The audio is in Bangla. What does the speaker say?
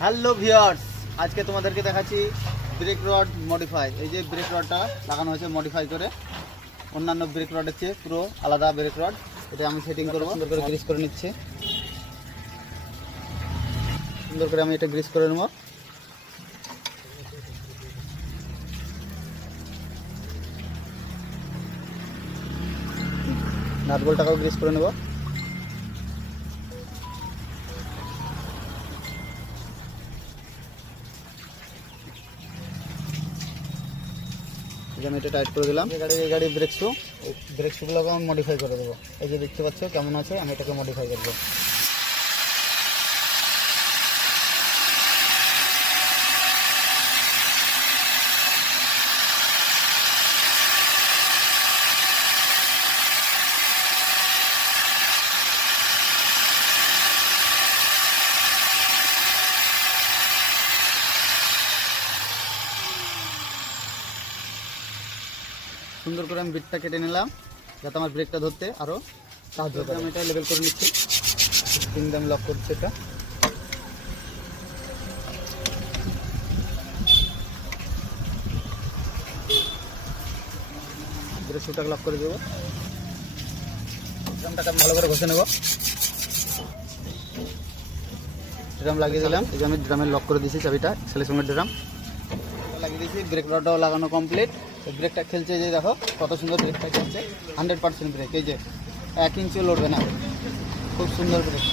হ্যালো ভিউয়ার্স, আজকে তোমাদেরকে দেখাচ্ছি ব্রেক রড মডিফাই। এই যে ব্রেক রডটা লাগানো হয়েছে মডিফাই করে, অন্যান্য ব্রেক রডের চেয়ে পুরো আলাদা ব্রেক রড। এটা আমি সেটিং করবো, সুন্দর করে গ্রিস করে নিচ্ছি। সুন্দর করে আমি এটা গ্রিস করে নেব। নাট বল্টটাকেও গ্রিস করে নেব। আমি এটা টাইট করে দিলাম। এই গাড়ির ব্রেক শুগুলোকে আমি মডিফাই করে দেবো। এই যে দেখতে পাচ্ছ কেমন আছে, আমি এটাকে মডিফাই করবো। সুন্দর করে আমি বিটটা কেটে নিলাম যাতে আমার ব্রেকটা ধরতে আরও সাহায্য করে। আমি এটা লেভেল করে নিচ্ছি, স্প্রিং দিয়ে আমি লক করছি। এটা ব্রেক শুটাকে লক করে দেবো। ড্রামটাকে আমি ভালো করে ঘষে নেব। ড্রাম লাগিয়ে দিলাম। এই যে আমি ড্রামে লক করে দিয়েছি চাবিটা, ছেলের সঙ্গে ড্রাম লাগিয়ে দিয়েছি। ব্রেক রডটাও লাগানো কমপ্লিট। ব্রেকটা খেলছে, যে দেখো কত সুন্দর ব্রেকটা খেলছে। 100% ব্রেক, এই যে 1 ইঞ্চিও লড়বে না, খুব সুন্দর ব্রেক।